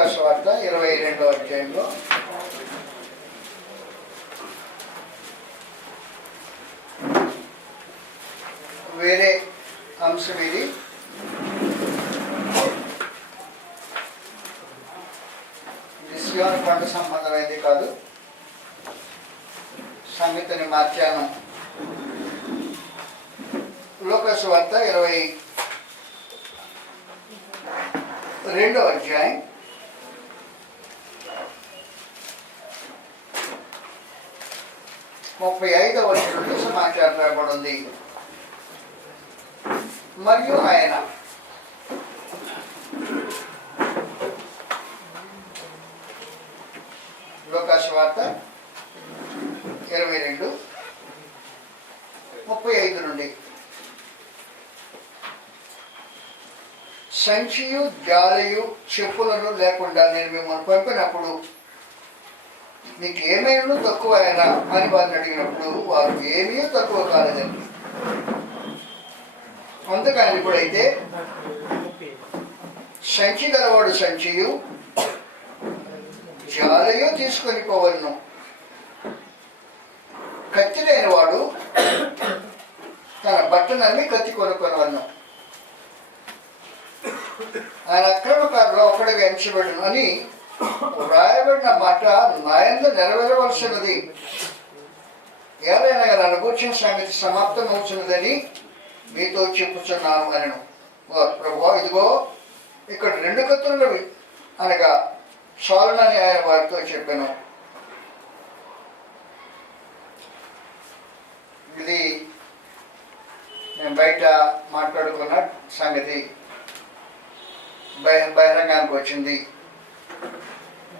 లూకా సువార్త 22వ అధ్యాయంలో వేరే అంశం ఇది. సియోను కొండ సంబంధమైంది కాదు, సంగతిని మార్చాను. లూకా సువార్త 22వ అధ్యాయం 35వ వచనంలో సమాచారం రాబడి ఉంది. మరియు ఆయన లూకా సువార్త 22:35 నుండి, సంచియు జాలయు చెప్పులను లేకుండా నేను మిమ్మల్ని పంపినప్పుడు మీకు ఏమైనా తక్కువ అయినా అని వారిని అడిగినప్పుడు వారు ఏమీ తక్కువ కాలేదండి. అందుకని ఇప్పుడైతే సంచి గలవాడు సంచియు జాలయు తీసుకొని పోవలను, కత్తి లేని వాడు తన బట్టనమ్మి కత్తి కొనుక్కొనవలను. ఆయన అక్రమకారులో ఒకటిగా ఎంచబడును అని వ్రాయబడిన మాట నాయందు నెరవేరవలసినది. ఏదైనా నన్ను కూర్చున్న సంగతి సమాప్తమవుతున్నదని మీతో చెప్పుచున్నాను అనను. ప్రభువా, ఇదిగో ఇక్కడ 2 కత్తులు అనగా చాలునని ఆయన వారితో చెప్పాను. ఇది నేను బయట మాట్లాడుకున్న సంగతి బహిరంగానికి వచ్చింది.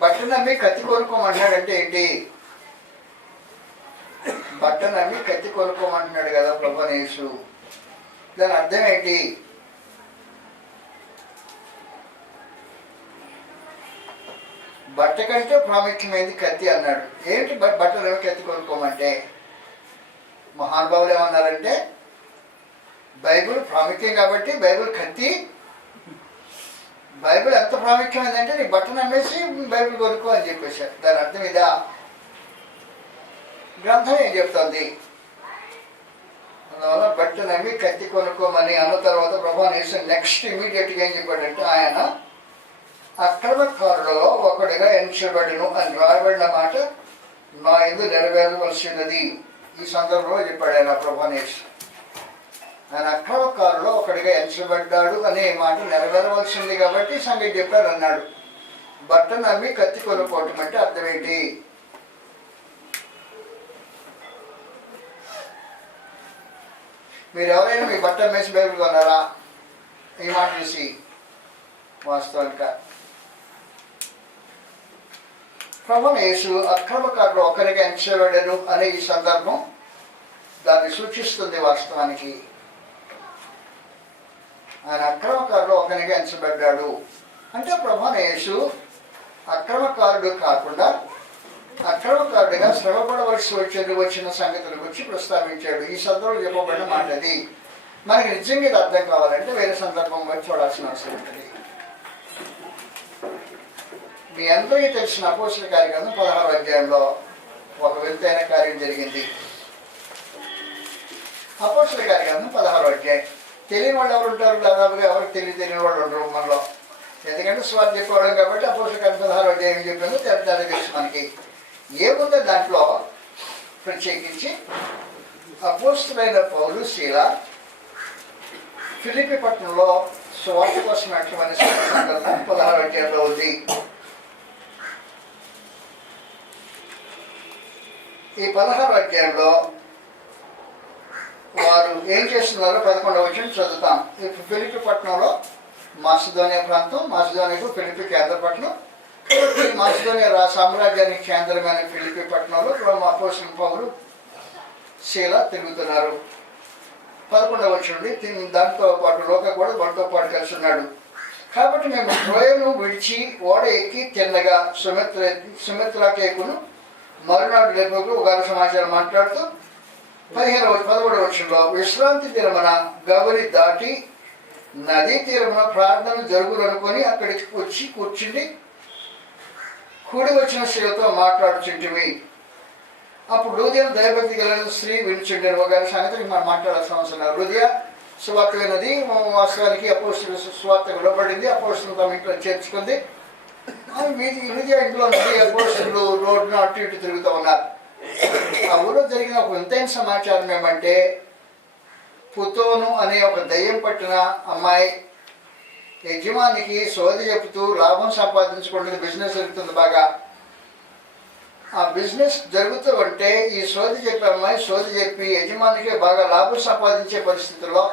బట్ట నమ్మి కత్తి కొనుక్కోమంటున్నాడంటే ఏంటి? బట్ట నమ్మి కత్తి కొనుక్కోమంటున్నాడు కదా ప్రభువైన యేసు. దాని అర్థం ఏంటి? బట్ట కంటే ప్రాముఖ్యమైనది కత్తి అన్నాడు. ఏంటి బట్టలు కత్తి కొనుక్కోమంటే? మహానుభావులు ఏమన్నారంటే, బైబిల్ ప్రాముఖ్యం కాబట్టి బైబిల్ కత్తి, బైబిల్ ఎంత ప్రాముఖ్యమైందంటే నీ బట్టను అమ్మేసి బైబిల్ కొనుక్కో అని చెప్పేశారు. దాని అర్థం ఇదా? గ్రంథం ఏం చెప్తుంది? అందువల్ల బట్టను నమ్మి కత్తి కొనుక్కోమని అన్న తర్వాత ప్రభువైన యేసు నెక్స్ట్ ఇమీడియట్గా ఏం చెప్పాడంటే, ఆయన అక్రమకారులలో ఒకటిగా ఎంచబడును అని రాయబడిన మాట నా యందు నెరవేరవలసినది. ఈ సందర్భంలో చెప్పాడు ఆయన ప్రభువైన యేసు. ఆయన అక్రమకారులో ఒకటిగా ఎంచబడ్డాడు అనే మాట నెరవేరవలసింది కాబట్టి సంగతి చెప్పారు అన్నాడు. బట్ట నమ్మి కత్తి కొనుక్కోవటం అంటే అర్థం ఏంటి? మీరు ఎవరైనా మీ బట్ట అమ్మేసి బైబిల్ కొన్నారా? ఈ మాట చూసి వాస్తవంగా ప్రభువైన యేసు అక్రమకారులు ఒకరిగా ఎంచబడను అనే ఈ సందర్భం దాన్ని సూచిస్తుంది. వాస్తవానికి ఆయన అక్రమకారులు ఒకరిగా ఎంచబడ్డాడు అంటే ప్రభువైన యేసు అక్రమకారుడు కాకుండా అక్రమకారుడిగా శ్రమపడవలసి వచ్చిన సంగతుల గురించి ప్రస్తావించాడు. ఈ సందర్భంలో చెప్పబడిన మాట అది. మనకి నిజంగా ఇది అర్థం కావాలంటే వేరే సందర్భం వచ్చి చూడాల్సిన అవసరం ఉంటుంది. మీ అందరికీ తెలిసిన అపోస్తల కార్యగ్రంథం 16వ అధ్యాయంలో ఒక వింతైన కార్యం జరిగింది. అపోస్తల కార్యగ్రంథం 16వ అధ్యాయం. తెలియని వాళ్ళు ఎవరు ఉంటారు? దాదాపుగా ఎవరికి తెలియని వాళ్ళు ఉండరు మనలో. ఎందుకంటే స్వార్థ చెప్పవడం కాబట్టి అపోస్తల కార్యం 16వ అధ్యాయం ఏం చెప్పిందో తెలుసు మనకి. ఏముందో దాంట్లో ప్రత్యేకించి అపోస్తలైన పౌలు శీల ఫిలిప్పీ పట్టణంలో సువార్త కోసం అనే సంఘటన 16వ అధ్యాయంలో ఉంది. ఈ 16వ అధ్యాయంలో వారు ఏం చేస్తున్నారో 11వ వచనం చదువుతాం. ఫిలిప్పీ పట్టణంలో మాసిదోనియా ప్రాంతం, మాసిదోనియాకు ఫిలిప్పీ కేంద్ర పట్టణం. మాసిదోనియా సామ్రాజ్యానికి కేంద్రమైన ఫిలిప్పీ పట్టణంలో అపోస్తలుడైన పౌలు శీల తిరుగుతున్నారు. 11వ వచనం నుండి దాంతో పాటు లోక కూడా వాళ్ళతో పాటు కలిసి ఉన్నాడు. కాబట్టి మేము ట్రోయను విడిచి ఓడ ఎక్కి తిన్నగా సుమిత్రాకేకును మరునాడు లేపుకు ఒక సమాచారం మాట్లాడుతూ 11వ వచనంలో విశ్రాంతి దినమున గవరి దాటి నదీ తీరమున ప్రార్థన జరుగులనుకొని అక్కడికి వచ్చి కూర్చుండి కూడి వచ్చిన స్త్రీలతో మాట్లాడుచుంటివి. అప్పుడు హృదయం దైవభక్తి కలిగిన స్త్రీ వినుచుండేది. ఒక సంగతి మనం మాట్లాడాల్సిన అవసరం లేదు. హృదయ సువార్త విన్నది, వాస్తవానికి అపోస్తుల సువార్త విడబడింది, అపోస్తులు తమ ఇంట్లో చేర్చుకుంది. హృదయ ఇంట్లో నుండి అపోస్తులు రోడ్డును అటు ఇటు తిరుగుతూ ఉన్నారు. ఆ ఊళ్ళో జరిగిన ఒక వింతైన సమాచారం ఏమంటే, పుతోను అనే ఒక దయ్యం పట్టిన అమ్మాయి యజమానికి సోది చెబుతూ లాభం సంపాదించుకుంటుంది. బిజినెస్ జరుగుతుంది బాగా. ఆ బిజినెస్ జరుగుతూ ఉంటే ఈ సోది చెప్పే అమ్మాయి సోది చెప్పి యజమానికి బాగా లాభం సంపాదించే పరిస్థితుల్లో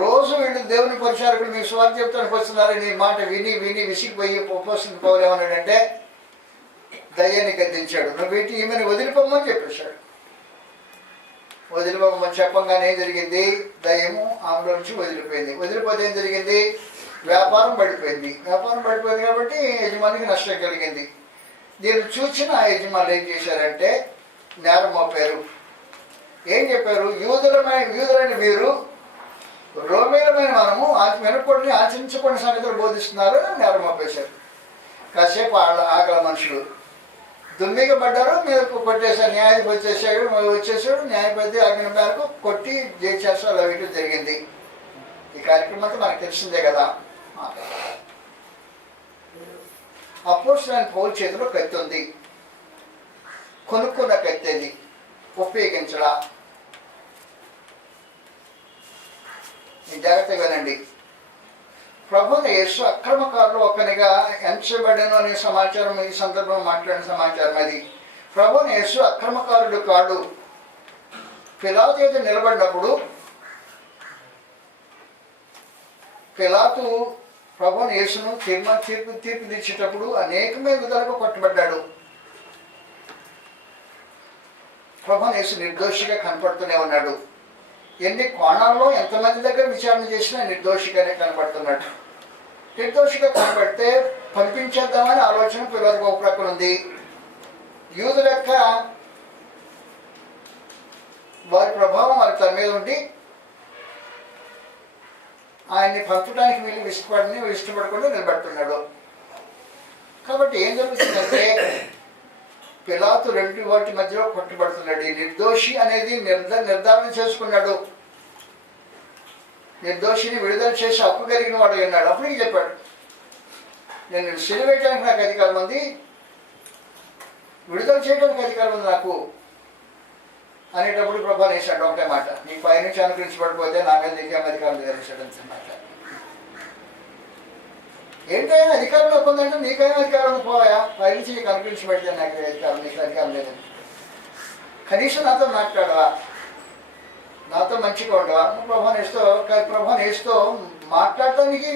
రోజు వీళ్ళు దేవుని పరిచారకులు మీ స్వార్థ చెప్తానికి వస్తున్నారని నీ మాట విని విని విసిగిపోయి ఉపవసం పోలేమన్నాడంటే దయ్యాన్ని గద్దించాడు. నువ్వు వీటి ఈమెను వదిలిపోమని చెప్పేశాడు. వదిలిపోమని చెప్పంగానే ఏం జరిగింది? దయ్యము ఆమెలో నుంచి వదిలిపోయింది. వదిలిపోతే ఏం జరిగింది? వ్యాపారం పడిపోయింది. వ్యాపారం పడిపోయింది కాబట్టి యజమానికి నష్టం కలిగింది. దీన్ని చూసిన ఆ యజమానులు ఏం చేశారంటే నేరం మోపారు. ఏం చెప్పారు? యూదులైన మీరు రోమీలమైన మనము వెనుకొడిని ఆచరించుకునే సంగతులు బోధిస్తున్నారు అని నేరం మోపేశారు. కాసేపు ఆగల మనుషులు దుమ్మిగబడ్డారు, మీద కొట్టేశారు. న్యాయాధిపతి వచ్చేసాడు. న్యాయపతి ఆజ్ఞ మేరకు కొట్టి జైచేస్తారు. అవి జరిగింది. ఈ కార్యక్రమం అంతా మనకు తెలిసిందే కదా. అపోస్తలుడైన పౌలు చేతిలో కత్తి ఉంది. కొనుక్కున్న కత్తి అది, ఉపయోగించడా? జాగ్రత్తగా వినండి. ప్రభువుని యేసు అక్రమకారులు ఒకనిగా ఎంచబడను అనే సమాచారం ఈ సందర్భంలో మాట్లాడిన సమాచారం అది. ప్రభువుని యేసు అక్రమకారుడు కాడు. పిలాతు ఎదుట నిలబడినప్పుడు పిలాతు ప్రభువుని యేసును తీర్పు తీర్చేటప్పుడు అనేకమైన విధాలుగా కొట్టబడ్డాడు. ప్రభువుని యేసు నిర్దోషిగా కనపడుతూనే ఉన్నాడు. ఎన్ని కోణాల్లో ఎంతమంది దగ్గర విచారణ చేసినా నిర్దోషిగానే కనపడుతున్నాడు. నిర్దోషిగా కనబడితే పంపించేద్దామని ఆలోచన పిల్లలకు ఒక ప్రక్కన ఉంది. యూదుల యొక్క వారి ప్రభావం వారి తన మీద ఉండి ఆయన్ని పంపడానికి వీళ్ళు ఇష్టపడకుండా నిలబడుతున్నాడు. కాబట్టి ఏం జరుగుతుందంటే పిలాతు రెండు వాటి మధ్యలో కొట్టబడుతున్నాడు. ఈ నిర్దోషి అనేది నిర్ధారణ చేసుకున్నాడు. నిర్దోషిని విడుదల చేసి హక్కు కలిగిన వాడు అన్నాడు. అప్పుడు చెప్పాడు, నేను సిలువేయడానికి నాకు అధికారం ఉంది, విడుదల చేయడానికి అధికారం ఉంది నాకు అనేటప్పుడు ప్రభా వేసాడు ఒకటే మాట, నీ పైనుంచి అనుకరించబడిపోతే నా మీద నీకేం అధికారం తెలిసాడు మాట. ఏంటైనా అధికారంలో పొందంటే నీకైనా అధికారం పోయా, పైనుంచి నీకు అనుకరించబడితే నాకు అధికారం, నీకు అధికారం లేదని. కనీసం నాతో మాట్లాడవా, నాతో మంచిగా ఉండవా? ప్రభా నేస్తూ మాట్లాడటానికి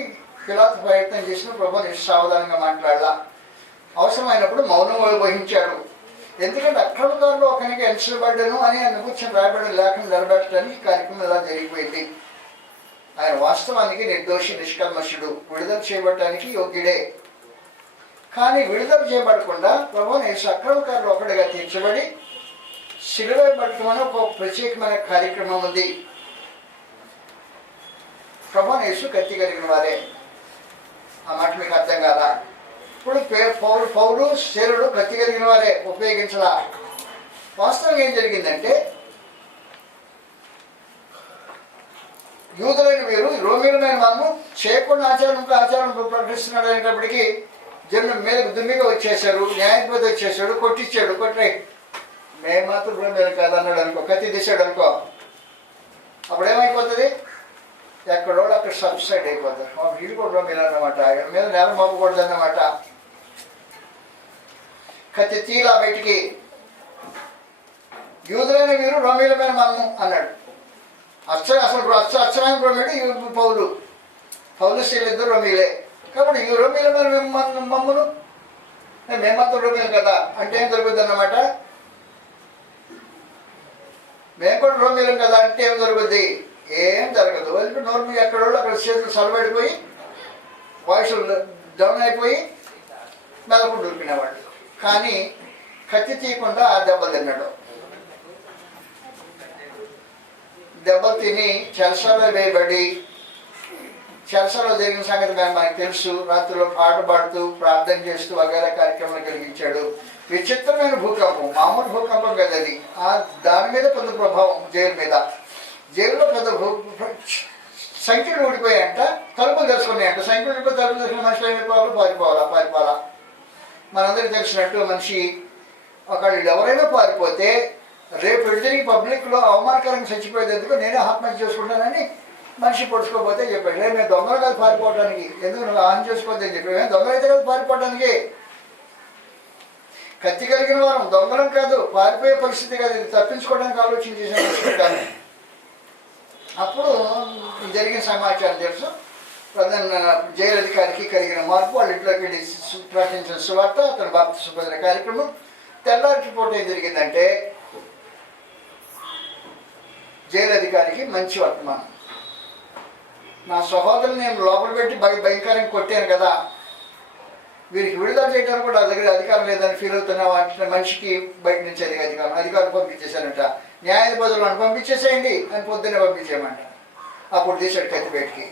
పిలాతు ప్రయత్నం చేసిన ప్రభా నేస్తూ సావధానంగా మాట్లాడలా. అవసరమైనప్పుడు మౌనం వహించాడు. ఎందుకంటే అక్రమకారులు ఒకరికి ఎంచబడ్డను అని ఆయన కూర్చొని రాయబడిన లేఖను నిలబెట్టడానికి కార్యక్రమం ఇలా జరిగిపోయింది. ఆయన వాస్తవానికి నిర్దోషి, నిష్కల్మషుడు, విడుదల చేయబడటానికి యోగ్యుడే. కానీ విడుదల చేయబడకుండా ప్రభువుని యేసు అక్రమకారులు ఒకటిగా తీర్చబడి సిలువేయబడటం అనే ఒక ప్రత్యేకమైన కార్యక్రమం ఉంది. ప్రభువుని యేసు కత్తి కలిగిన వారే. ఆ మాట మీకు అర్థం కాదా? ఇప్పుడు పౌలు శీలుడు కత్తి కలిగిన వారే, ఉపయోగించలా. వాస్తవం ఏం జరిగిందంటే యూదులైన వీరు రోమీలమైన మనము చేయకుండా ఆచారం ప్రకటిస్తున్నాడు అనేటప్పటికీ జనం మీద దుమ్మిగా వచ్చేసారు. న్యాయాధిపతి వచ్చేసాడు, కొట్టించాడు. కొట్టే మేము మాత్రం రోమీలు కాదు అన్నాడు అనుకో, కత్తి తీసాడు అనుకో, అప్పుడు ఏమైపోతుంది? ఎక్కడో అక్కడ సబ్సైడ్ అయిపోతారు. వీళ్ళు కూడా రోమీలు అన్నమాట, మీద నేల మోపకూడదు అన్నమాట. కత్తి తీలా బయటికి యూదులైన వీరు రోమీలమైన మనము అన్నాడు. అచ్చమైన రోమీడు పౌలు స్త్రీలు ఇద్దరు రోమీలే. కాబట్టి ఈ రోమీలమైన మమ్మను మేమంతా రోమీలు కదా అంటే ఏం జరుగుతుంది అన్నమాట? మేము కూడా రోమీలం కదా అంటే ఏం జరుగుద్ది? ఏం జరగదు. వాళ్ళకి నోర్మి ఎక్కడో అక్కడ చేతులు సలబడిపోయి వాయిస్ డౌన్ అయిపోయి మెదకు దొరికినవాడు. కానీ కత్తి తీయకుండా ఆ దెబ్బలు తిన్నాడు. దెబ్బలు తిని చెరసాలలో వేయబడి చెరసాలలో జరిగిన సంగతి మనకు తెలుసు. రాత్రిలో పాట పాడుతూ ప్రార్థన చేస్తూ వగైరా కార్యక్రమాలు కలిగించాడు. విచిత్రమైన భూకంపం, మామూలు భూకంపం కదా అది. దాని మీద పెద్ద ప్రభావం జైలు మీద. జైల్లో పెద్ద సంఖ్యలు ఊడిపోయాయంట, తలుపులు తెలుసుకున్నాయంట. సంఖ్యలు ఊడిపోయి తలుపులు తెలుసుకున్న మనుషులు ఏమైపోవాలి, పారిపోవాలా. మనందరికీ తెలిసినట్టు మనిషి ఒకళ్ళు ఎవరైనా పారిపోతే రేపు ఎదురు పబ్లిక్లో అవమానకరంగా చచ్చిపోయేందుకు నేనే ఆత్మహత్య చేసుకుంటానని మనిషి పొడుచుకోపోతే చెప్పాడు. రేపు మేము దొంగలు కాదు పారిపోవడానికి, ఎందుకు నువ్వు ఆహ్వానం చేసుకోవద్దు అని చెప్పి. మేము దొంగలైతే కాదు పారిపోవడానికి, కత్తి కలిగిన వారం దొంగలం కాదు, పారిపోయే పరిస్థితి కాదు, ఇది తప్పించుకోవడానికి ఆలోచన చేసాను. అప్పుడు జరిగిన సమాచారం తెలుసు. ప్రధాన జైలు అధికారికి కలిగిన మార్పు, వాళ్ళ ఇంట్లోకి వెళ్ళి ప్రకటించిన సువార్త, అతను బాప్తిస్మం పొందిన కార్యక్రమం. తెల్లారి రిపోర్ట్ ఏం జరిగిందంటే జైలు అధికారికి మంచి వర్తమానం. నా సహోదరుని నేను లోపల పెట్టి భయంకరంగా కొట్టాను కదా, వీరికి విడుదల చేయడానికి కూడా దగ్గర అధికారం లేదని ఫీల్ అవుతున్నావా అంటే మనిషికి బయట నుంచి అధికారం పంపించేశానంట. న్యాయాధిపతులను పంపించేసేయండి అని పొద్దున్నే పంపించేయమంట. అప్పుడు తీసాడు కత్తి బయటికి.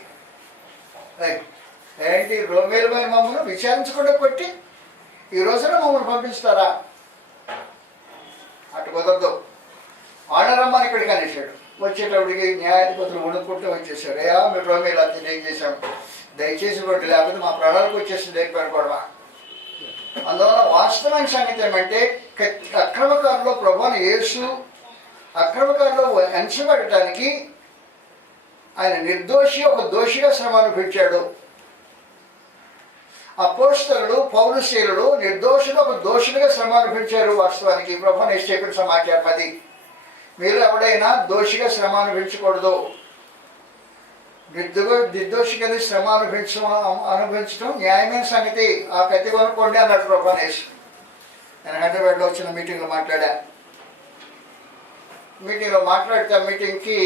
ఏంటి రోమేలమైన మమ్మల్ని విచారించకుండా కొట్టి ఈ రోజున మమ్మల్ని పంపిస్తారా? అటు కుదరదు, ఆనరమ్మని ఇక్కడికి అనేసాడు. వచ్చేటప్పటికి న్యాయాధిపతులు వణుక్కుంటూ వచ్చేసాడు. మీరు రోమేలు అతను ఏం చేశాం, దయచేసి రోడ్డు లేకపోతే మా ప్రాణాలకు వచ్చేసి లేకపోవడమా. అందువల్ల వాస్తవమైన సంగతి ఏమంటే అక్రమకారులో ప్రభువుని యేసు అక్రమకారులో ఎంచబడటానికి ఆయన ఒక దోషిగా శ్రమ అనుభవించాడు. అపోస్తలుడు పౌలుశీలుడు నిర్దోషులు ఒక దోషులుగా శ్రమ అనుభవించారు. వాస్తవానికి ప్రభువుని యేసు చెప్పిన సమాచారం అది. మీరు ఎవడైనా దోషిగా శ్రమ అనుభవించకూడదు. నిర్దోషిగా శ్రమ అనుభవించడం న్యాయమైన సంగతి. ఆ కత్తి కొనుక్కోండి అన్నాడు ప్రభువుని యేసు. నేను హైదరాబాద్లో వచ్చిన మీటింగ్లో మాట్లాడితే మీటింగ్కి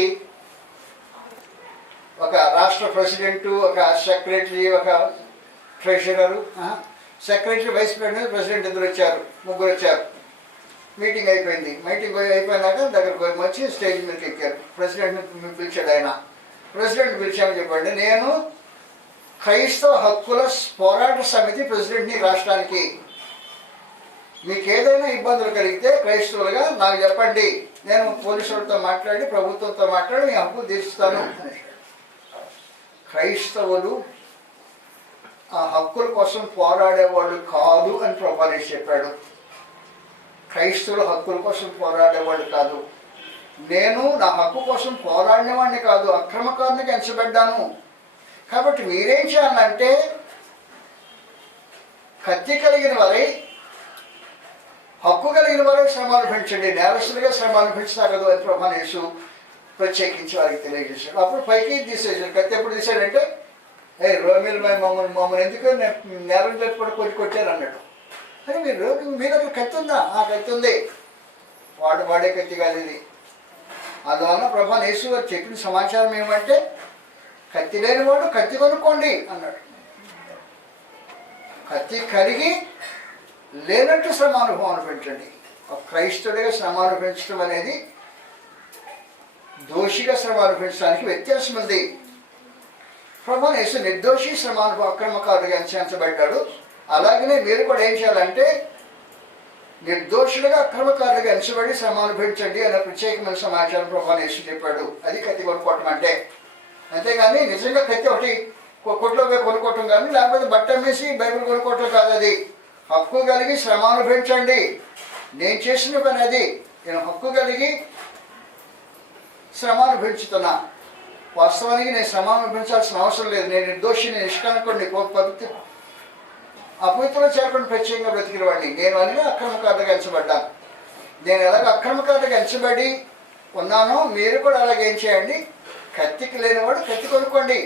ఒక రాష్ట్ర ప్రెసిడెంటు, ఒక సెక్రటరీ, ఒక ట్రెషరరు, సెక్రటరీ, వైస్ ప్రెసిడెంట్ ముగ్గురు వచ్చారు. మీటింగ్ అయిపోయింది. అయిపోయినాక దగ్గరకు వచ్చి స్టేజ్ మీదకి ఎక్కారు. ప్రెసిడెంట్ని పిలిచాడు. ఆయన ప్రెసిడెంట్ పిలిచామని చెప్పండి, నేను క్రైస్తవ హక్కుల పోరాట సమితి ప్రెసిడెంట్ని రాష్ట్రానికి. మీకు ఏదైనా ఇబ్బందులు కలిగితే క్రైస్తవులుగా నాకు చెప్పండి, నేను పోలీసులతో మాట్లాడి ప్రభుత్వంతో మాట్లాడి మీ హక్కులు తీరుస్తాను అని. క్రైస్తవులు ఆ హక్కుల కోసం పోరాడేవాళ్ళు కాదు అని ప్రభువు చెప్పాడు. క్రైస్తవుల హక్కుల కోసం పోరాడేవాళ్ళు కాదు. నేను నా హక్కు కోసం పోరాడినవాడిని కాదు, అక్రమకారునికి ఎంచబడ్డాను. కాబట్టి మీరేం చేయాలంటే కత్తి కలిగిన వారై హక్కు కలిగిన వారే శ్రమ అనుభవించండి, నేరస్తులుగా శ్రమ అనుభవిస్తారు అని ప్రభువు యేసు ప్రత్యేకించి వారికి తెలియజేశాడు. అప్పుడు పైకి తీసేసాడు. కత్తి ఎప్పుడు తీసాడంటే రోమిల్ మమ్మల్ని ఎందుకు నేరం జరుపుకొని కొట్టారు అన్నాడు. అని మీరు అక్కడ కత్తి ఉందా? ఆ కత్తి ఉంది, వాడే కత్తి కాదు ఇది. అందువల్ల ప్రభువు యేసు గారు చెప్పిన సమాచారం ఏమంటే కత్తి లేనివాడు కత్తి కొనుక్కోండి అన్నాడు. కత్తి కలిగి లేనట్టు శ్రమ అనుభవం అనుభవించండి. ఒక క్రైస్తవుడిగా శ్రమ అనుభవించడం అనేది దోషిగా శ్రమ అనుభవించడానికి వ్యత్యాసం ఉంది. ప్రభువు యేసు నిర్దోషి శ్రమ అనుభవం అక్రమకారుడిగా ఎంచబడ్డాడు. అలాగనే మీరు కూడా ఏం చేయాలంటే నిర్దోషులుగా అక్రమకారులుగా ఎంచబడి శ్రమ అనుభవించండి అనే ప్రత్యేకమైన సమాచారం ప్రభువు యేసు చెప్పాడు. అది కత్తి కొనుక్కోవటం అంటే. అంతేగాని నిజంగా కత్తి ఒకటి కొట్లో పోయి కొనుక్కోవటం కానీ, లేకపోతే బట్ట అమ్మేసి బైబిల్ కొనుక్కోవటం కాదు. అది హక్కు కలిగి శ్రమ అనుభవించండి. నేను చేసిన పని అది. నేను హక్కు కలిగి శ్రమ అనుభవించుతున్నా. వాస్తవానికి నేను శ్రమ అనుభవించాల్సిన అవసరం లేదు. నేను నిర్దోషిని, నిష్కానుకుడిని, అపవిత్రులు చేరకుండా ప్రత్యేకంగా బ్రతికిన వాడిని. నేను అని అక్రమకారులుగా ఎంచబడ్డాను. నేను ఎలాగ అక్రమకారులుగా ఎంచబడి ఉన్నానో మీరు కూడా అలాగే ఏం చేయండి, కత్తికి లేనివాడు కత్తి కొనుక్కోండి.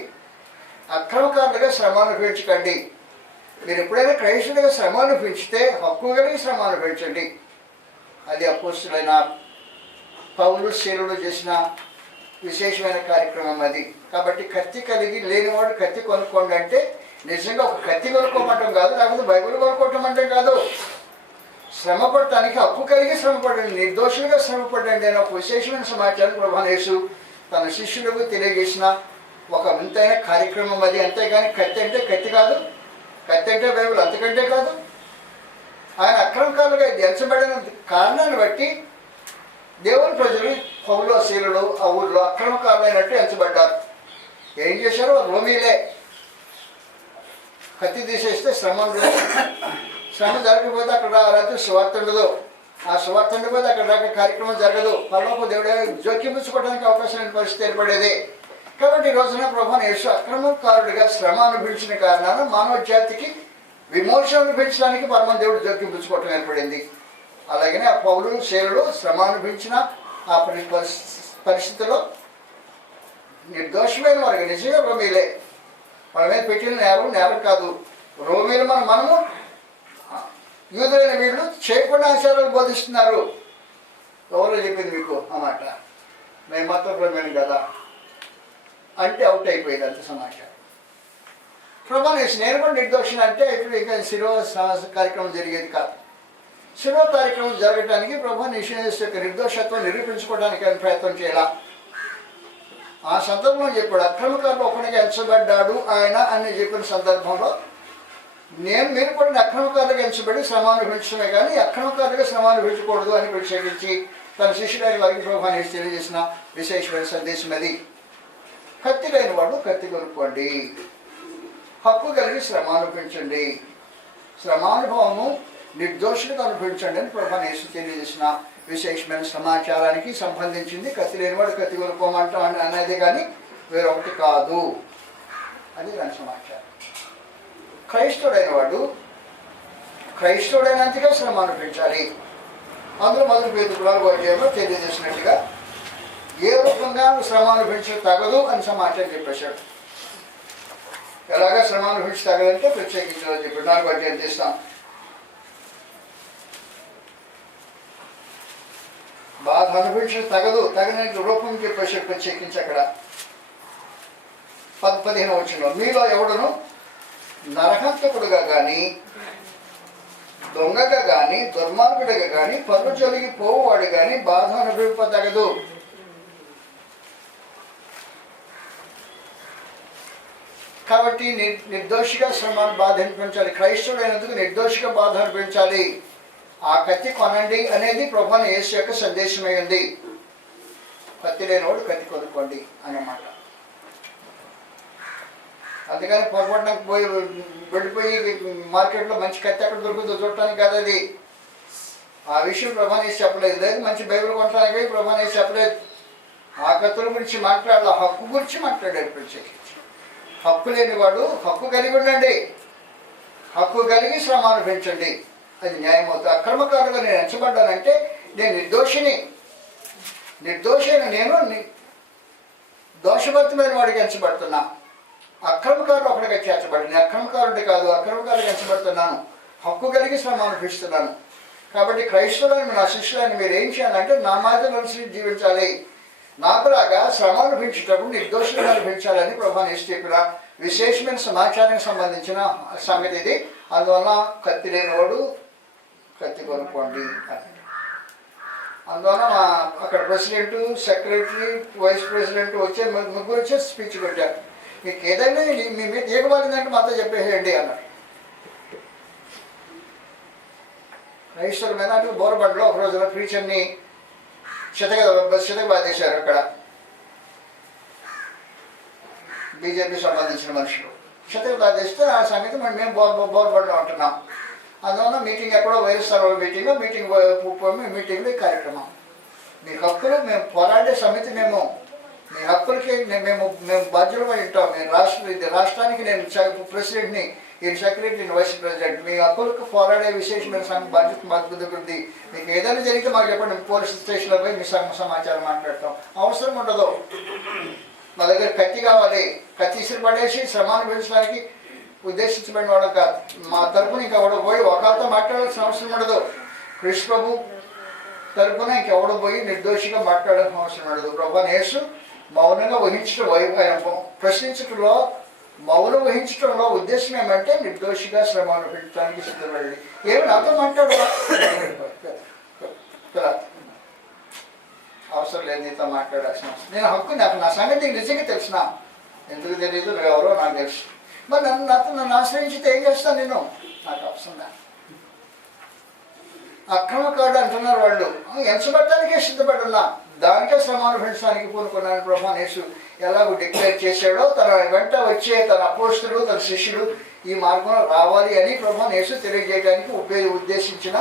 అక్రమకారులుగా శ్రమ అనుభవించకండి. మీరు ఎప్పుడైనా క్రైస్తవులుగా శ్రమ అనుభవించితే హక్కు కలిగి శ్రమ అనుభవించండి. అది అపోస్తులైన పౌలు శీలుడు చేసిన విశేషమైన కార్యక్రమం అది. కాబట్టి కత్తి కలిగి లేనివాడు కత్తి కొనుక్కోండి అంటే నిజంగా ఒక కత్తి కొనుక్కోమంటాం కాదు, లేకపోతే బైబిల్ కొనుక్కోవటం అంటే కాదు. శ్రమ పడటానికి హక్కు కలిగి శ్రమ పడండి, నిర్దోషులుగా శ్రమ పడండి అనే ఒక విశేషమైన సమాచారం ప్రభువు యేసు తన శిష్యులకు తెలియజేసిన ఒక వింతైన కార్యక్రమం అది. అంతేగాని కత్తి అంటే కత్తి కాదు, కత్తి అంటే బైబిల్ అంతకంటే కాదు. ఆయన అక్రమకారులుగా ఎంచబడిన కారణాన్ని బట్టి దేవుని ప్రజలు పౌలు శీలుడు ఆ ఊళ్ళో అక్రమకారులైనట్టు ఎంచబడ్డారు. ఏం చేశారు? రోమీలే. కత్తి తీసేస్తే శ్రమ జరగకపోతే అక్కడ రాత్రి సువార్త ఉండదు. ఆ సువార్త ఉండకపోతే అక్కడ కార్యక్రమం జరగదు. పరలోక దేవుడే జోక్యపుచ్చుకోవడానికి అవకాశం లేని పరిస్థితి ఏర్పడేది. కాబట్టి ఈ రోజున ప్రభువుని యేసు అక్రమకారుడిగా శ్రమ అనుభవించిన కారణాన మానవ జాతికి విమోచన అనుభవించడానికి పరమ దేవుడు జోక్యపుచ్చుకోవటం ఏర్పడింది. అలాగనే ఆ పౌలు శీలుడు శ్రమ అనుభవించిన ఆ పరిస్థితిలో నిర్దోషమైన వారికి నిజంగా రోమీలే. వాళ్ళ మీద పెట్టిన నేరం కాదు. రోమీలు మనము యూదులైన వీళ్ళు చేయకుండా ఆచారాలు బోధిస్తున్నారు. ఎవరో చెప్పింది మీకు ఆ మాట? మేము మాత్రం రోమీలు కదా అంటే అవుట్ అయిపోయింది అంత సమాచారం. ప్రభానేసి నేను కూడా నిర్దోషణ అంటే ఇప్పుడు ఇంకా శిరో కార్యక్రమం జరిగేది కాదు. శిరో కార్యక్రమం జరగడానికి ప్రభు నిషేధ యొక్క నిర్దోషత్వం నిరూపించుకోవడానికి ఆయన ప్రయత్నం చేయాల. ఆ సందర్భంలో చెప్పాడు, అక్రమకారులు ఒకటిగా ఎంచబడ్డాడు ఆయన అని చెప్పిన సందర్భంలో మీరు కూడా అక్రమకారులుగా ఎంచబడి శ్రమానుభవించడమే కానీ అక్రమకారులుగా శ్రమానుభవించకూడదు అని ప్రత్యేకించి తన శిష్యుడైన వారికి ప్రభు అనేసి తెలియజేసిన విశేషమైన సందేశం అది. కత్తి లేని వాడు కత్తి కొనుక్కోండి, హక్కు కలిగి శ్రమానుభవించండి, శ్రమానుభవము నిర్దోషులకు అనుభవించండి అని ప్రభు యేసు తెలియజేసిన విశేషమైన సమాచారానికి సంబంధించింది. కత్తి లేనివాడు కత్తి కొనుక్కోమంటాం అనేది కానీ వేరొకటి కాదు. అది దాని సమాచారం. క్రైస్తవుడైనంతగా శ్రమ అనుభవించాలి. అందులో మొదటి పేతురు 4వ అధ్యాయంలో తెలియజేసినట్టుగా ఏ రూపంగా శ్రమ అనుభవించడం తగదు అని సమాచారం చెప్పేశాడు. ఎలాగా శ్రమ అనుభవించి తగదంటే ప్రత్యేకించాలని చెప్పాడు. 4వ అధ్యాయం తీస్తాం. బాధ అనుభవించడం తగని రూపం చెప్పేశాడు ప్రత్యేకించి అక్కడ 15వ వచనంలో, మీలో ఎవడును నరహంతకుడుగా కానీ దొంగగా కానీ దుర్మార్గుడిగా కానీ పన్ను జొలిగి పోవువాడు కానీ బాధ అనుభవింపదగదు. కాబట్టి నిర్దోషిగా శ్రమను బాధ అనిపించాలి. క్రైస్తవుడైనందుకు నిర్దోషిగా బాధ అనిపించాలి. ఆ కత్తి కొనండి అనేది ప్రభువుని యేసు యొక్క సందేశమై ఉంది. కత్తి లేనివాడు కత్తి కొనుక్కోండి అన్నమాట. అందుకని పొరపాటున వెళ్ళిపోయి మార్కెట్లో మంచి కత్తి ఎక్కడ దొరుకుతుందో చూడటానికి కాదు అది. ఆ విషయం ప్రభువుని యేసు చెప్పలేదు. లేదు మంచి బైబిల్ కొనడానికి ప్రభువుని యేసు చెప్పలేదు. ఆ కత్తుల గురించి మాట్లాడాలి, హక్కు గురించి మాట్లాడారు ప్రత్యేకించి. హక్కు లేనివాడు హక్కు కలిగి ఉండండి, హక్కు కలిగి శ్రమ అనుభవించండి, అది న్యాయం అవుతుంది. అక్రమకారులుగా నేను ఎంచబడ్డానంటే నేను నిర్దోషైన నేను దోషభరితమైన వాడికి ఎంచబడుతున్నా. అక్రమకారులు ఒకటిగా చేర్చబడి నేను అక్రమకారుడి కాదు, అక్రమకారుడికి ఎంచబడుతున్నాను, హక్కు కలిగి శ్రమ అనుభవిస్తున్నాను. కాబట్టి క్రైస్తవులను నా శిష్యులను మీరు ఏం చేయాలంటే నా మాదిరి అనుసరించి జీవించాలి, నాకులాగా శ్రమ అనుభవించేటప్పుడు నిర్దోషులను అనుభవించాలని ప్రభువుని యేసు చెప్పిన విశేషమైన సమాచారానికి సంబంధించిన సంగతి ఇది. అందువల్ల కత్తి లేనివాడు కత్తి కొనుక్కోండి అని. అందువల్ల మా అక్కడ ప్రెసిడెంట్, సెక్రటరీ, వైస్ ప్రెసిడెంట్ ముగ్గురు వచ్చే స్పీచ్ పెట్టారు. మీకు ఏదైనా మీ మీద ఏకబాలిందంటే మాతో చెప్పేసేయండి అన్నారు. క్రైస్తవుల మీద అంటే బోరబండలో ఒక రోజున ప్రీచర్ని చితక బాధేశారు. అక్కడ బీజేపీ సంబంధించిన మనుషులు చితక బాధేస్తే ఆ సంగతి మేము బోరబండలో ఉంటున్నాం. అందువల్ల మీటింగ్ ఎక్కడో వైఎస్ఆర్ మీటింగ్లో కార్యక్రమం. మీ హక్కులు మేము పోరాడే సమితి, మీ హక్కులకి మేము బాధ్యులమై ఉంటాం. రాష్ట్రానికి నేను ప్రెసిడెంట్ని, ఈ సెక్రటరీని, వైస్ ప్రెసిడెంట్. మీ హక్కులకు పోరాడే విశేషమైన బాధ్యత ఉంది. మీకు ఏదైనా జరిగితే మాకు చెప్పండి, పోలీస్ స్టేషన్లో పోయి మీ సమాచారం మాట్లాడతాం. అవసరం ఉండదు. మా దగ్గర కత్తి కావాలి, కత్తి ఇసురు పడేసి శ్రమాన్ని పెంచడానికి ఉద్దేశించబడిన వాడు కాదు. మా తరపున ఇంకెవడో పోయి ఒకరితో మాట్లాడాల్సిన అవసరం ఉండదు. కృష్ణ ప్రభు తరపున ఇంకెవడో పోయి నిర్దోషిగా మాట్లాడాల్సిన అవసరం ఉండదు. ప్రభువుని యేసు మౌనంగా వహించడం, ప్రశ్నించడంలో మౌనం వహించడంలో ఉద్దేశం ఏమంటే నిర్దోషిగా శ్రమ అనుభవించడానికి సిద్ధపడండి. ఏమి నాతో మాట్లాడు, అవసరం లేదు నీతో మాట్లాడాల్సిన అవసరం. నేను హక్కు, నాకు నా సంగతి నిజంగా తెలిసిన ఎందుకు తెలియదు, నువ్వెవరో నాకు తెలుసు. మరి నన్ను ఆశ్రయించితే ఏం చేస్తాను నేను? నాకు అవసరం లేదు. అక్రమకాడు అంటున్నారు వాళ్ళు. ఎంచబడటానికే సిద్ధపడి ఉన్నా, దానికే శ్రమ అనుభవించడానికి పూనుకున్నాను ప్రభు యేసు ఎలాగో డిక్లేర్ చేశాడో, తన వెంట వచ్చే తన అపోస్తులు, తన శిష్యులు ఈ మార్గంలో రావాలి అని ప్రభు యేసు తెలియజేయడానికి ఉద్దేశించిన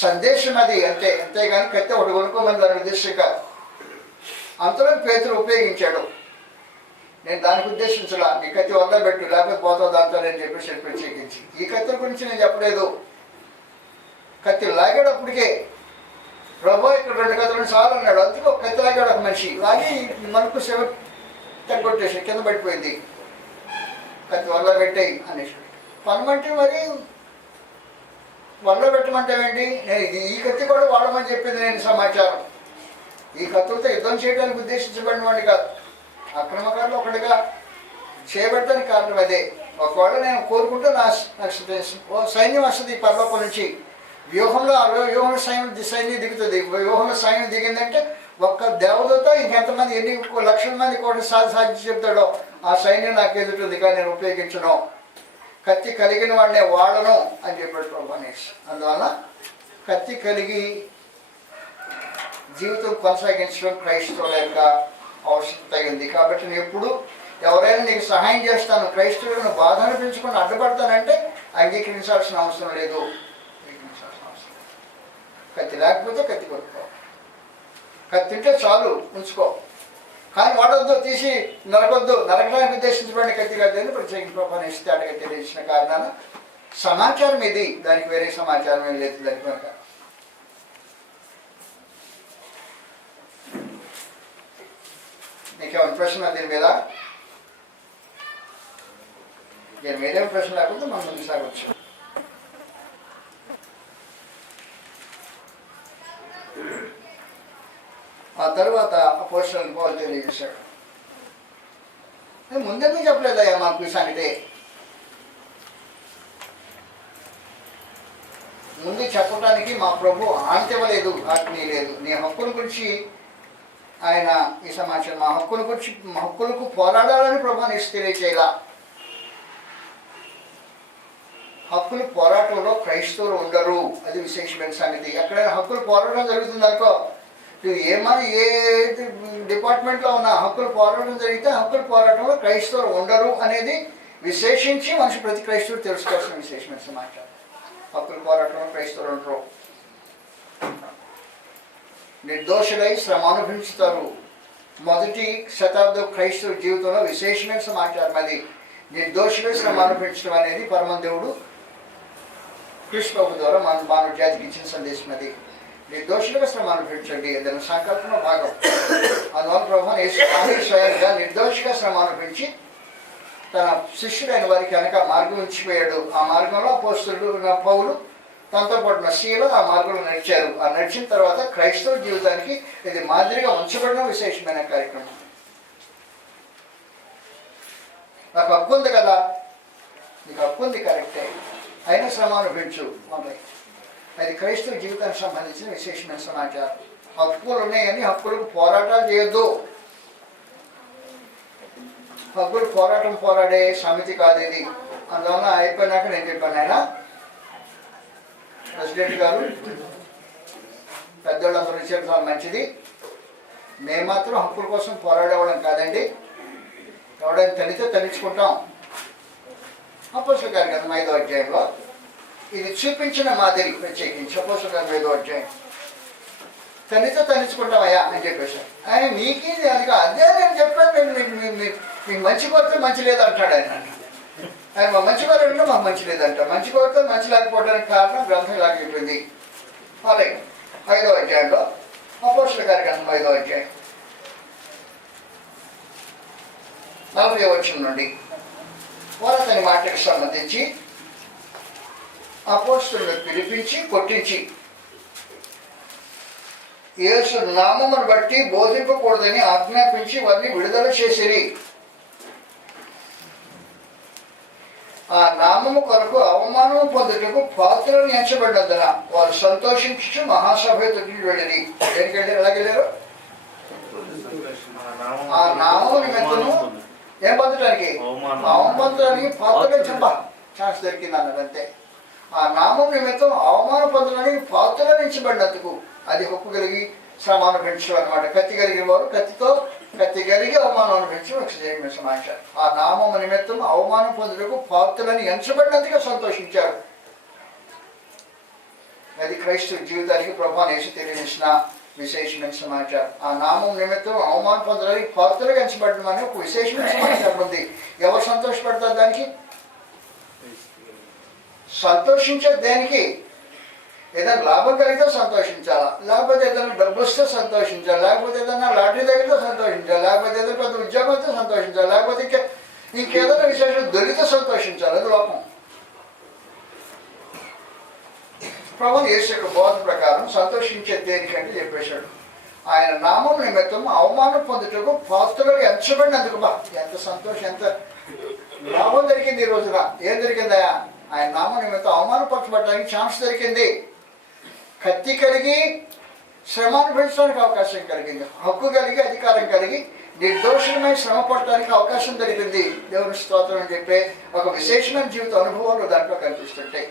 సందేశం అది. అంతేగాని కత్తి ఒకటి కొనుక్కోమని దాని ఉద్దేశం కాదు. అంతలో పేతురు ఉపయోగించాడు. నేను దానికి ఉద్దేశించలా, నీ కత్తి వల్ల పెట్టు లేకపోతే పోతావు దాంతో నేను చెప్పేసి ప్రత్యేకించి. ఈ కత్తి గురించి నేను చెప్పలేదు. కత్తి లాగేటప్పటికే ప్రభు ఇక్కడ 2 కత్తులను చాలు అన్నాడు. అందుకే ఒక కత్తి లాగాడు ఒక మనిషి. లాగి మనకు సెవ తగ్గొట్టేసి కింద పడిపోయింది. కత్తి వల్ల పెట్టేయి అనేసి పనమంటే మరి వల్ల పెట్టమంటావేంటి? నేను ఈ కత్తి కూడా వాడమని చెప్పింది నేను సమాచారం. ఈ కత్తులతో యుద్ధం చేయడానికి ఉద్దేశించబడిన వాడిని కాదు, అక్రమకారులు ఒకటిగా చేయబడటానికి కారణం అదే. ఒకవేళ నేను కోరుకుంటే నాకు సైన్యం వస్తుంది పరలోకం నుంచి. వ్యూహంలో సైన్యం దిగుతుంది. వ్యూహంలో సైన్యం దిగిందంటే ఒక్క దేవదూత ఇంకెంతమంది ఎన్ని లక్షల మంది కూడా సాధించి చెప్తాడో ఆ సైన్యం నాకు ఎదుటుంది, కానీ నేను ఉపయోగించను. కత్తి కలిగిన వాడినే వాడను అని చెప్పాడు ప్రభు అనేసి. అందువల్ల కత్తి కలిగి జీవితం కొనసాగించడం క్రైస్తవుల యొక్క అవసరం తగింది. కాబట్టి నేను ఎప్పుడు ఎవరైనా నీకు సహాయం చేస్తాను, క్రైస్తవులను బాధ అనిపించకుండా అడ్డుపడతానంటే అంగీకరించాల్సిన అవసరం లేదు. కత్తి లేకపోతే కత్తి కొట్టుకో, కత్తి తింటే చాలు ఉంచుకో, కానీ వాడొద్దు, తీసి నరకొద్దు. నరకడానికి ఉద్దేశించబడిన కత్తి కాదని ప్రత్యేక ప్రభావం తేటగా తెలియజేసిన కారణాన సమాచారం ఇది, దానికి వేరే సమాచారం ఏం లేదు. దాని కనుక నీకేమైనా ప్రశ్న దీని మీద? దీని మీదేం ప్రశ్న లేకపోతే మనం ముందు సాగవచ్చు. ఆ తర్వాత అపోస్తలుని పౌలు తెలియజేశాడు. ముందెందుకు చెప్పలేదయ్యా మాకు ఈ సంగతి? ముందు చెప్పడానికి మా ప్రభు ఆజ్ఞ ఇవ్వలేదు, ఆజ్ఞ లేదు. నీ హక్కుల గురించి ఆయన ఈ సమాచారం మా హక్కులకు పోరాడాలని ప్రభు నీకు తెలియచేయాల. హక్కులు పోరాటంలో క్రైస్తవులు ఉండరు, అది విశేషమైన సంగతి. ఎక్కడైనా హక్కులు పోరాటం జరుగుతుంది అనుకో, నువ్వు ఏ డిపార్ట్మెంట్లో ఉన్నా హక్కులు పోరాటం జరిగితే హక్కుల పోరాటంలో క్రైస్తవులు ఉండరు అనేది విశేషించి ప్రతి క్రైస్తవుడు తెలుసుకోవాల్సిన విశేషమైన సమాచారం. హక్కుల పోరాటంలో క్రైస్తవులు ఉండరు. నిర్దోషులై శ్రమ అనుభవించుతారు. మొదటి శతాబ్దం క్రైస్తవ జీవితంలో విశేషమైన సమాచారం అది. నిర్దోషులై శ్రమ అనుభవించడం అనేది పరమదేవుడు కృష్ణ ద్వారా మానవ జాతికి ఇచ్చిన సందేశం అది. నిర్దోషులుగా శ్రమ అనుభవించండి, దాని సంకల్పంలో భాగం. అందువల్ల ప్రభు యేసు స్వయంగా నిర్దోషిగా శ్రమ అనుభవించి తన శిష్యుడైన వారికి కనుక మార్గం ఉంచిపోయాడు. ఆ మార్గంలో అపోస్తలుడు పౌలు తనతో పాటు శీల ఆ మార్గంలో నడిచారు. ఆ నడిచిన తర్వాత క్రైస్తవ జీవితానికి ఇది మాదిరిగా ఉంచబడిన విశేషమైన కార్యక్రమం. నాకు హక్కు ఉంది కదా, నీకు హక్కు ఉంది కరెక్టే, అయినా శ్రమ అనుభవించు. అది క్రైస్తవ జీవితానికి సంబంధించిన విశేషమైన సమాచారం. హక్కులు ఉన్నాయని హక్కులకు పోరాటాలు చేయొద్దు. హక్కులు పోరాడే సమితి కాదు ఇది. అందువల్ల అయిపోయినాక నేను చెప్పాను, ఆయన ప్రెసిడెంట్ గారు పెద్దోళ్ళందరూ ఇచ్చేది చాలా మంచిది, మేము మాత్రం హక్కుల కోసం పోరాడేవాళ్ళం కాదండి. ఎవడైనా తనితే తనించుకుంటాం. అపోస్తలుల కార్యక్రమం 5వ అధ్యాయంలో ఇది చూపించిన మాదిరి ప్రత్యేకించి అపోస్తలుల కార్యక్రమం 5వ అధ్యాయం. తనితో తనించుకుంటామయ్యా అని చెప్పేసి ఆయన మీకి అది అదే నేను చెప్పాను, మీకు మంచి కోరితే మంచి లేదంటాడు ఆయన. ఆయన మా మంచి కోరంటే మాకు మంచి లేదంట. మంచి కోరితే మంచి లేకపోవడానికి కారణం గ్రంథం ఇలా చెప్పింది. అలాగే 5వ అధ్యాయంలో అపోస్తలుల కార్యక్రమం 5వ అధ్యాయం 40వ వచనం నుండి వారతని మాటకు సంబంధించి అపోస్తలులను పిలిపించి కొట్టించి యేసు నామమును బట్టి బోధింపకూడదని ఆజ్ఞాపించి వారిని విడుదల చేసిరి. ఆ నామము కొరకు అవమానము పొందుటకు పాత్రలు ఎంచబడ్డందున వారు సంతోషించు మహాసభ దగ్గరికి వెళ్ళిరి. దేనికి వెళ్ళారు? ఎలాగెళ్ళారు? ఆ నామము నిమిత్తము ఏం పొందడానికి? అవమానం పొందడానికి పాత్రగా చెప్పా ఛాన్స్ దొరికింది అన్నాడు అంతే. ఆ నామం నిమిత్తం అవమానం పొందడానికి పాత్రగా నిలిచబడినందుకు అది హక్కు కలిగి శ్రమ అనుభవించడం అనమాట. కత్తి కలిగిన వారు కత్తి కలిగి అవమానం అనుభవించడం సమాచారం. ఆ నామం నిమిత్తం అవమానం పొందుటకు పాత్రలని ఎంచబడినందుకు సంతోషించారు. అది క్రైస్తవ జీవితానికి ప్రభువుని యేసు తెలియజేసిన విశేషమైన సమాచారం. ఆ నామం నిమిత్తం అవమానం పొందడానికి పాత్రగా ఎంచబడడం అనే ఒక విశేషమైన సమాచారం ఉంది. ఎవరు సంతోషపడతారు దానికి? సంతోషించే దేనికి? ఏదైనా లాభం కలిగితే సంతోషించాలా, లేకపోతే ఏదైనా డబ్బు వస్తే సంతోషించాలి, లేకపోతే ఏదైనా లాటరీ తగిలితే సంతోషించాలి, లేకపోతే ఏదైనా పెద్ద ఉద్యోగం వస్తే సంతోషించాలి, లేకపోతే ఇంకేదైనా విశేషం దొరికితే సంతోషించాలి. అది లోపం. ప్రభువు యేసు యొక్క బోధ ప్రకారం సంతోషించే దేనికంటే చెప్పేశాడు. ఆయన నామం నిమిత్తం అవమానం పొందుటకు పాత్రలు ఎంచబడినందుకు ఎంత సంతోషం, ఎంత లాభం దొరికింది ఈ రోజున. ఏం దొరికిందా? ఆయన నామం నిమిత్తం అవమానపరచబడడానికి ఛాన్స్ దొరికింది. కత్తి కలిగి శ్రమ అనుభవించడానికి అవకాశం కలిగింది. హక్కు కలిగి అధికారం కలిగి నిర్దోషమైన శ్రమ పడటానికి అవకాశం దొరికింది. దేవుని స్తోత్రం అని చెప్పే ఒక విశేషమైన జీవిత అనుభవాలు దాంట్లో కనిపిస్తుంటాయి.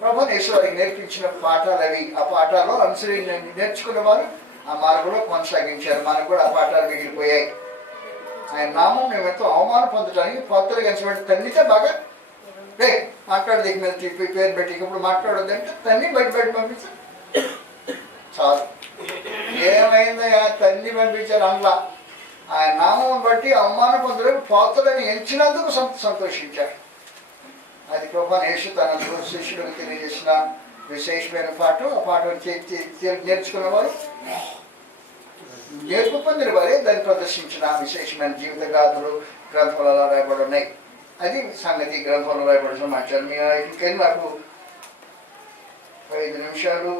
ప్రభువుని యేసు వారికి నేర్పించిన పాఠాలు అవి. ఆ పాఠాలు అనుసరించి నేర్చుకున్న వారు ఆ మార్గంలో కొనసాగించారు. మనకు కూడా ఆ పాఠాలు మిగిలిపోయాయి. ఆయన నామం నిమిత్తం అవమానం పొందడానికి పాత్రలు ఎంచబడి తన్నితే బాగా రే మాట్లాడు దిగు మీద తిప్పి పేరు పెట్టి ఇప్పుడు మాట్లాడొద్దంటే తన్ని బయట పంపించారు చాలు. ఏమైందా తల్లి పంపించారు అందులో. ఆయన నామం బట్టి అవమానం పొందడానికి పాత్రలను ఎంచినందుకు సంతోషించారు. అది ప్రభువు యేసు తన శిష్యులకు తెలియజేసిన విశేషమైన పాఠం. ఆ పాఠం నేర్చుకున్న వారు నేర్పు పొందిన వారే దాన్ని ప్రదర్శించిన విశేషమైన జీవిత గాథలు గ్రంథాలలో రాయబడి ఉన్నాయి. అది సంగతి గ్రంథంలో రాయబడిన సమాచారం. ఇంకేం నాకు 5 నిమిషాలు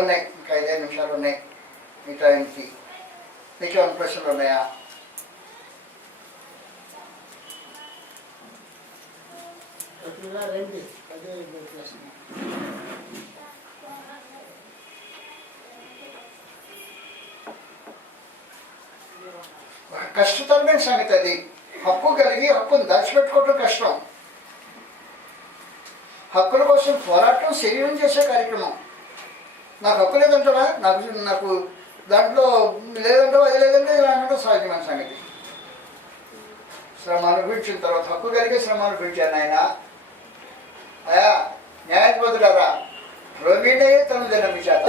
ఉన్నాయి, ఇంకా 5 నిమిషాలు ఉన్నాయి ఈ టైంకి. మీకు ఏమైనా ప్రశ్నలు ఉన్నాయా? కష్టతరమైన సంగతి అది. హక్కు కలిగి హక్కును దాచిపెట్టుకోవడం కష్టం. హక్కుల కోసం పోరాటం శరీరం చేసే కార్యక్రమం. నాకు హక్కు లేదంటావా, నాకు దాంట్లో లేదంటావా, అది లేదంటే ఇలాంటి సహజమైన సంగతి. శ్రమ అనుభవించిన తర్వాత హక్కు కలిగే శ్రమ అనుభవించాను ఆయన. అయా న్యాయబద్ధుడారా రోమిడే తొమ్మిదిన మీ చేత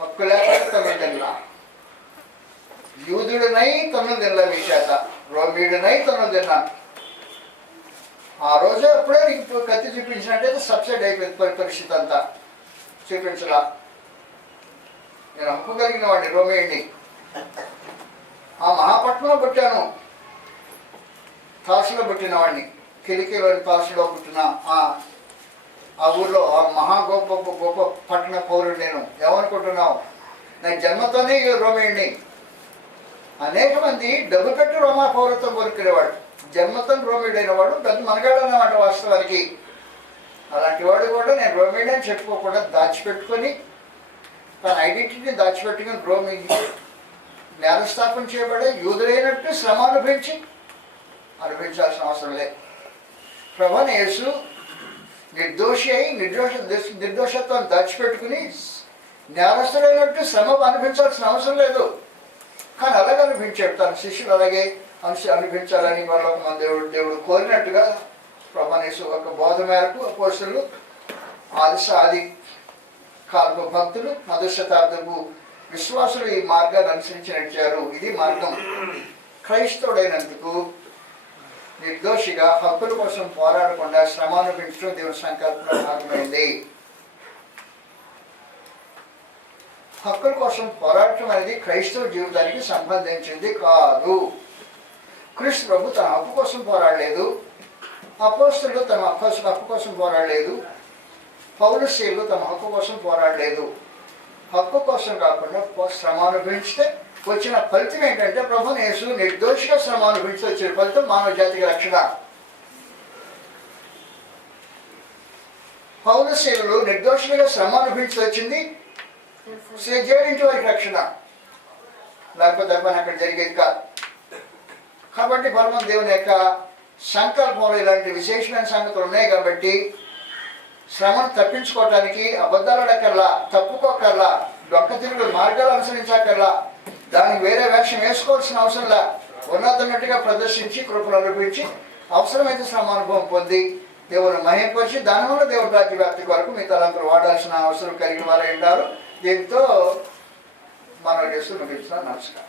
హక్కు లేక తొమ్మిదిలా యూదుడినై 9 నెలల మీ చేత రోమిడునై 9 తిన్నాను. ఆ రోజే అప్పుడే నీకు కత్తి చూపించినట్టయితే సబ్సైడ్ అయిపోయింది పరిస్థితి అంతా. చూపించలా. నేను హక్కు కలిగిన వాడిని రోమిడిని. ఆ మహాపట్నంలో పుట్టాను, తాసులో పుట్టిన వాడిని. కిలికీలోని తాసులో పుట్టిన ఆ ఊర్లో ఆ గొప్ప పట్టణ పౌరుడు నేను. ఏమనుకుంటున్నావు? నేను జన్మతోనే రోమిడిని. అనేక మంది డబ్బు పెట్టి రోమా పౌరత్వం కోరుకునేవాడు. జన్మతో రోమిడైన వాడు పెద్ద మనగాడు అన్నమాట వాస్తవానికి. అలాంటి వాడు కూడా నేను రోమిడ్ అని చెప్పుకోకుండా దాచిపెట్టుకొని తన ఐడెంటిటీని దాచిపెట్టుకుని రోమి నేరస్థాపన చేయబడే యూదులైనట్టు శ్రమ అనుభవించాల్సిన అవసరం లేదు. ప్రభువు యేసు నిర్దోషి అయి నిర్దోషత్వాన్ని దాచిపెట్టుకుని నేరస్తుడైనట్టు శ్రమ అనుభవించాల్సిన అవసరం లేదు. కానీ అలాగే అనిపించాడు. తన శిష్యులు అలాగే అనిపించాలని వాళ్ళ దేవుడు కోరినట్టుగా ప్రభువు యేసు ఒక బోధ మేరకు అపోస్తలులు ఆది కాలపు భక్తులు మొదటి శతాబ్దపు విశ్వాసులు ఈ మార్గాన్ని అనుసరించి నడిచారు. ఇది మార్గం. క్రైస్తవుడైనందుకు నిర్దోషిగా హక్కుల కోసం పోరాడకుండా శ్రమ అనుభవించడం దేవుని సంకల్పంలో భాగమైంది. హక్కుల కోసం పోరాటం అనేది క్రైస్తవ జీవితానికి సంబంధించింది కాదు. క్రీస్తు ప్రభు తన హక్కు కోసం పోరాడలేదు. అపోస్తలులు తమ హక్కు కోసం పోరాడలేదు. పౌరస్త్రీలు తమ హక్కు కోసం పోరాడలేదు. హక్కు కోసం కాకుండా శ్రమ అనుభవించితే వచ్చిన ఫలితం ఏంటంటే ప్రభువు యేసు నిర్దోషిగా శ్రమ అనుభవించి వచ్చిన ఫలితం మానవ జాతికి రక్షణ. పౌరస్త్రీలు నిర్దోషులుగా శ్రమ అనుభవించి వచ్చింది జేడింటి వారికి రక్షణ. లేకపోతే పని అక్కడ జరిగేది కాదు. కాబట్టి పరమ దేవుని యొక్క సంకల్పంలో ఇలాంటి విశేషమైన సంగతులు ఉన్నాయి కాబట్టి శ్రమను తప్పించుకోవటానికి అబద్ధాలకల్లా, తప్పుకోకల్లా, డొక్క తిరుగుడు మార్గాలు అనుసరించకల్లా, దానికి వేరే వేషం వేసుకోవాల్సిన అవసరంలా ఉన్నతున్నట్టుగా ప్రదర్శించి కృపను అనుభవించి అవసరమైతే శ్రమ అనుభవం పొంది దేవుని మహిమపరిచి దానివల్ల దేవుని రాజ్య వ్యాప్తి కొరకు మీ తలంతులు వాడాల్సిన అవసరం కలిగిన వారే ఉంటారు. దీంతో మన చేస్తూ ముగించిన నమస్కారం.